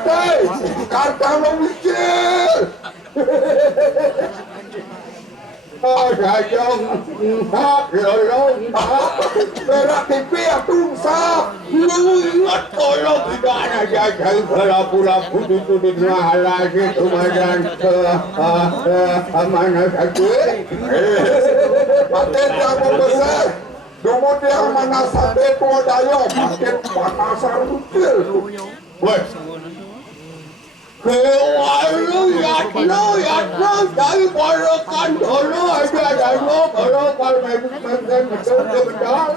Ate, karena lo mikir. Gayong, gayong, berak TV aku sah. Ingat kalau tidak ada jajan pula-pula putih-putih mahal lagi kemudian mana saja. Pakai yang besar. Kemudian mana sate budaya pakai pasar kecil. Weh. Kewalu ya dari borokan dulu aja dulu borokan memang betul-betul.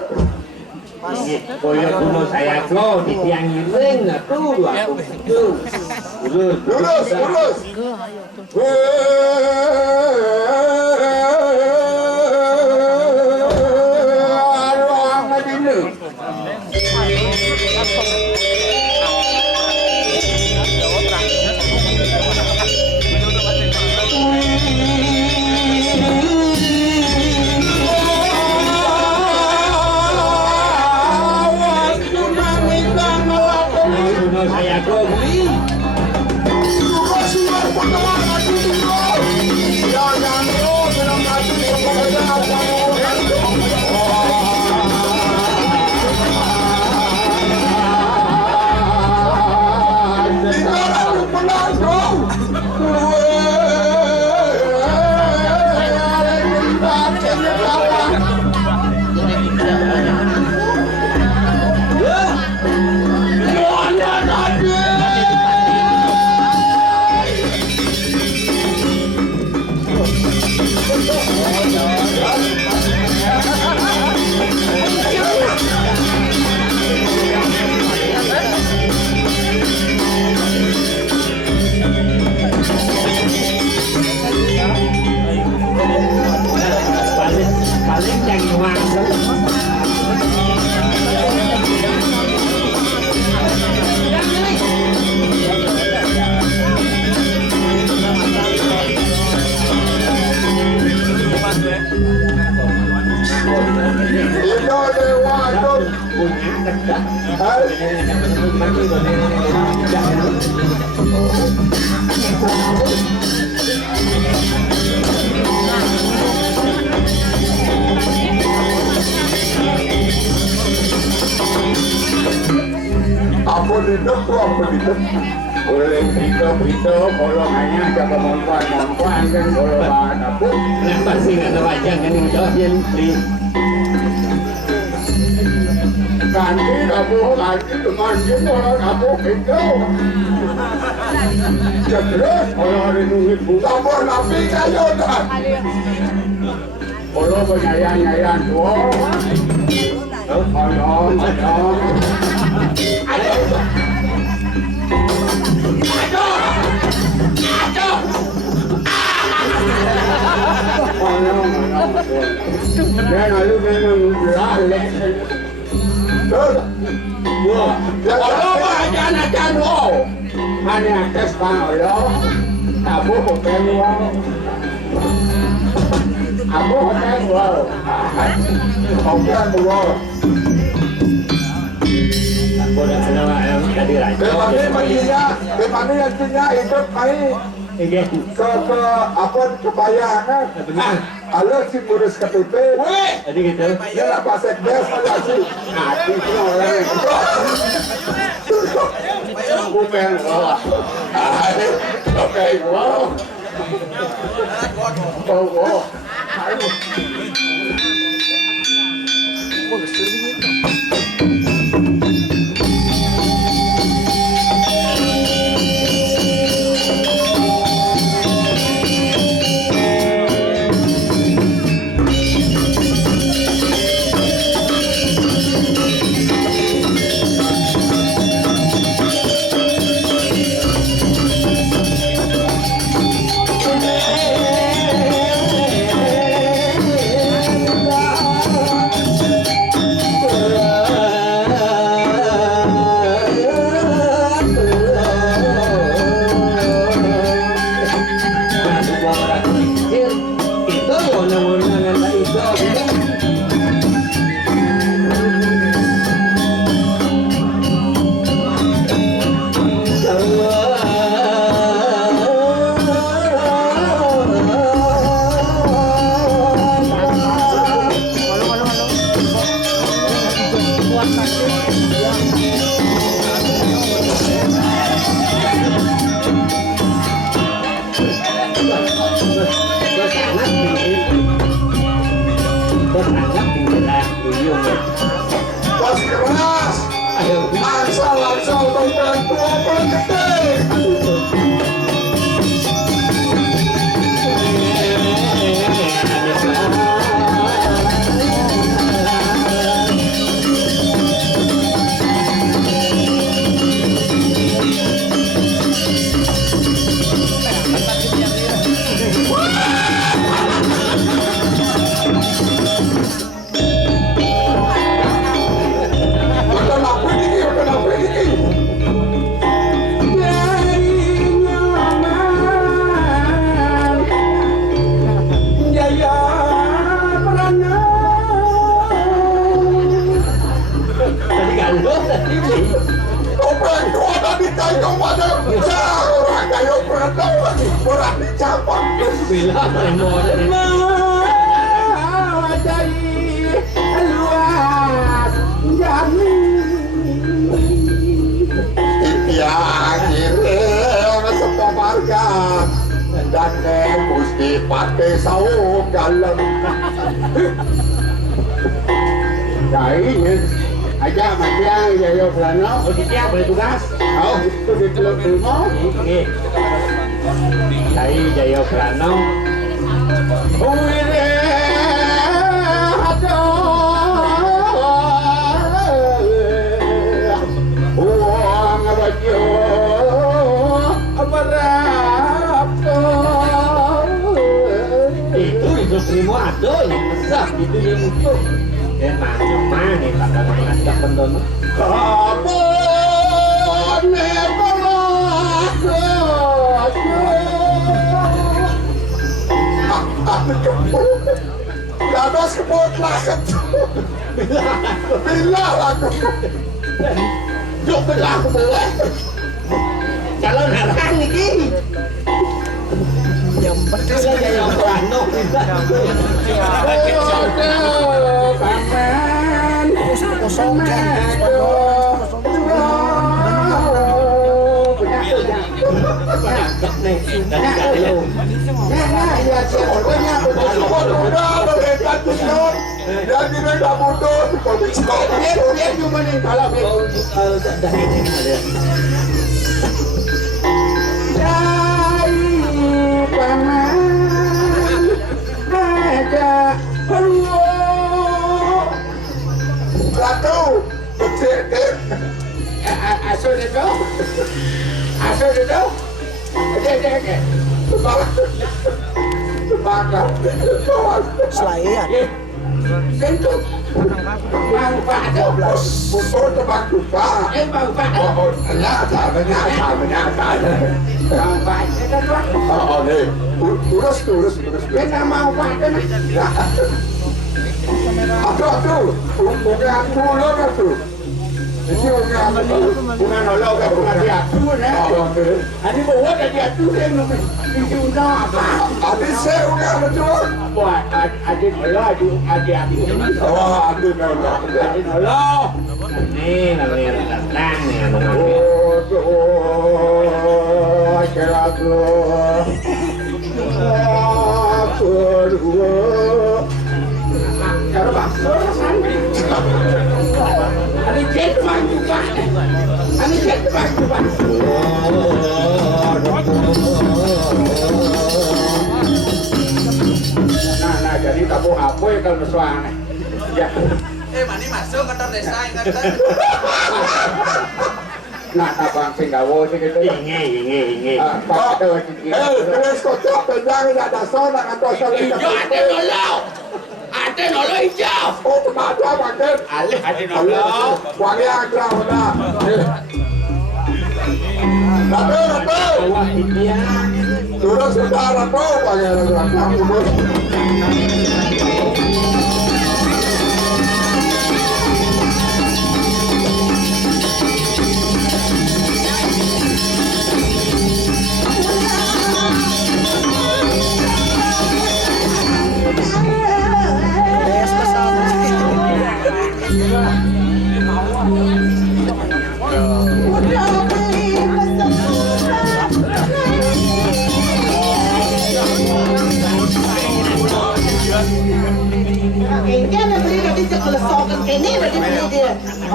Boyo kuno saya tuh di tiang iring tuh aku tuh. Lurus. Boleh video kalau hanya ada perempuan kan kalau ada pun pasti nggak ada wajah kan yang doyan beli. Ganti kamu orang kamu video. Ya terus kalau ada duit buka pun nabi kayu kan. Kalau penyayang tuh. Dia lalu memang lalek. Kalau ajan wow, hanya kes kalau abu hotel wow, abu hotel wow, hotel wow. Boleh kenapa tadi raja. Bagaimana yang punya hidup baik. Ke apa kebayangan halo si ngurus KTP jadi gitu ya lah Pak Sekdes ada sih hati orang bukan oke wow pada orang kayu pernah orang dicapak. Bila mau dari wajai luas jami. Ya akhirnya semua marga dan mesti pakai saung dalam. Jadi aja macam Yayo Plano, dia boleh tugas. Oh, itu di klub rumah. Oke. Jadi Yayo Plano. Uire aduh. Uang abajio. Abarapo. Itu primo aduh yang besar itu yang muncul. Mana nih tak ada ngajak pendono. Kamu Gados kebut laket. Bila aku. Yuk bila aku boleh. Calonarang iki. Yang betul aja yang Plano. Paman. Kosong Selayan. Sentuh. Bang Pak 12. Betul tebak lupa. Bang Pak. Oh, nyata. Bang Pak. Oh, nih. Terus. Kita mau Pak kan? Aduh. Bukan dulu kan tuh. Ini Bunga nolok ke bunga diatur ya. Ini bawa ke diatur yang lebih diundang apa? Adik saya udah betul. Buat adik nolok, adik. Oh, adik nolok. Adik nolok. Ini namanya datang nih. Oh, keragu. Cara bakso sana. Ani cek bantu Pak. Nah, jadi tabu apa ya kalau bersuara? Ya. Mani masuk kantor desa ingat. Nah, tabang singgawo sih gitu. Inge. Pak ada wajib. Terus kocok pedang ada sona atau sona. Ada nolok hijau. Oh, ada pakai. Ada nolok. Wangi aja udah. Ratu. Wah, India. Terus sudah ratu pakai ratu.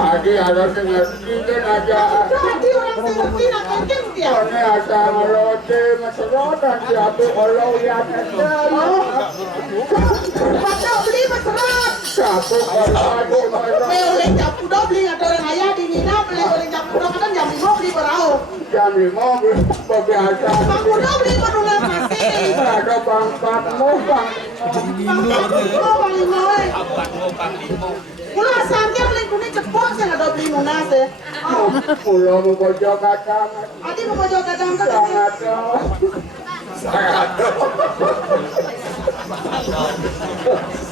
Adi ada ngerti kan aja. Ini ada ngelote masyarakat siapa kalau lihat aja. Baca beli masyarakat. Siapa kalau Boleh jam udah beli ada orang ayah di Nina beli boleh jam udah kan jam 5 beli berau. jam 5 biasa. Bang udah beli penulis masih. Ada bangkatmu bang. Bang lima. Pulau sampai beli kuning cepot saya ada beli munas ya. Pulau mau bojok kacang. Adi mau bojok kadang Sangat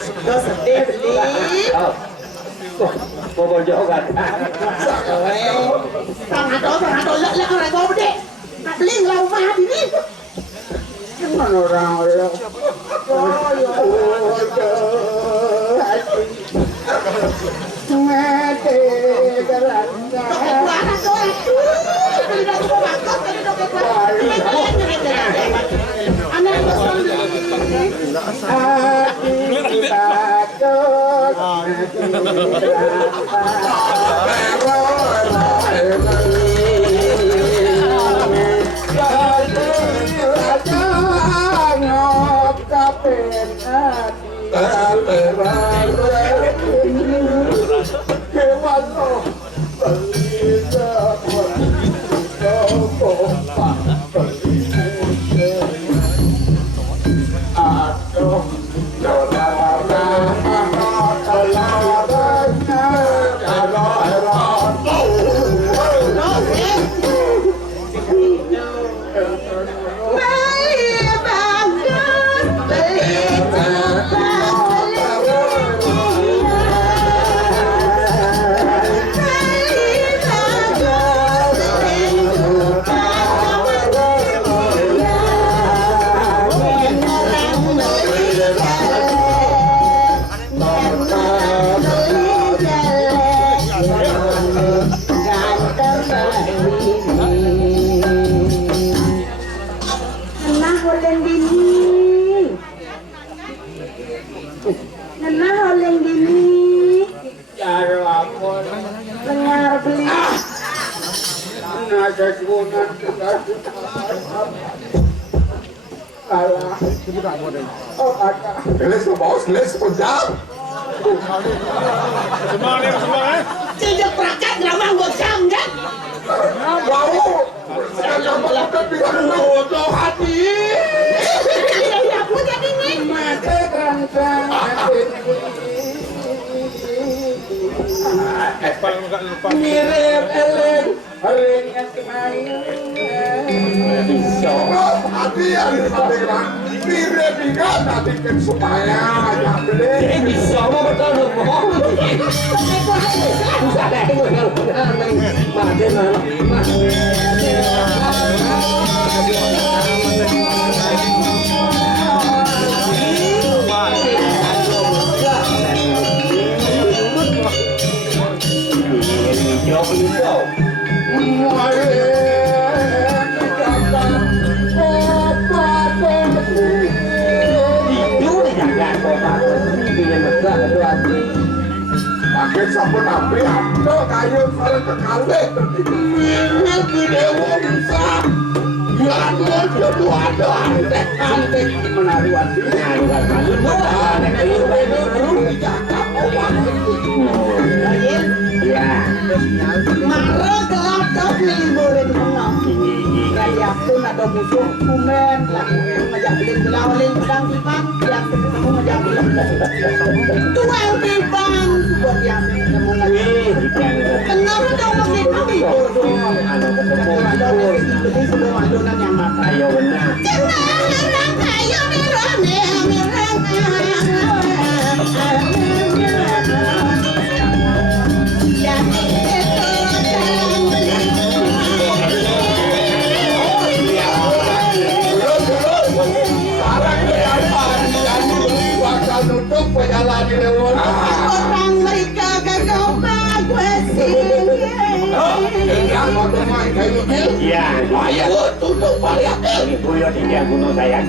Sudah sedih beli. Bobo jogan. Tang ado lek ora kok bedhe. Nak beli lau mah ini. Cuman orang-orang. Mate garanga. Mana kau? Beli dah semua bangkok tadi doket Anak bosan Hati takut. Gelis ke bos, gelis ke jam. Tidak perakat ramah buat kan? Wow, saya melakukan bilang bodoh hati. Tidak punya ini. Mate kerangkang. Mirip eleng, eleng yang kemayu. Bisa. Hati yang disampaikan. Mirip juga nanti kan supaya banyak beli. Bisa mau betul dong. Bisa deh. Pakai sabun api, ada kayu saling kekali. Mirip video bisa. Jangan muncul dua-dua. Sampai menari wasinya. Ya. Marah gelap kau liburin mengang. Kayak pun ada musuh kumen, ngajak beli belawalin pedang pipan, yang ketemu ngajak beli tuang pipan, buat yang ketemu lagi. Kenapa dong begitu libur dong? Beli sebelum adonan yang matang. Ayo benar. Jangan kayu orang mereka kagak bagus sih. Ya, Ayo tutup balik. ini buyut ini yang gunung saya.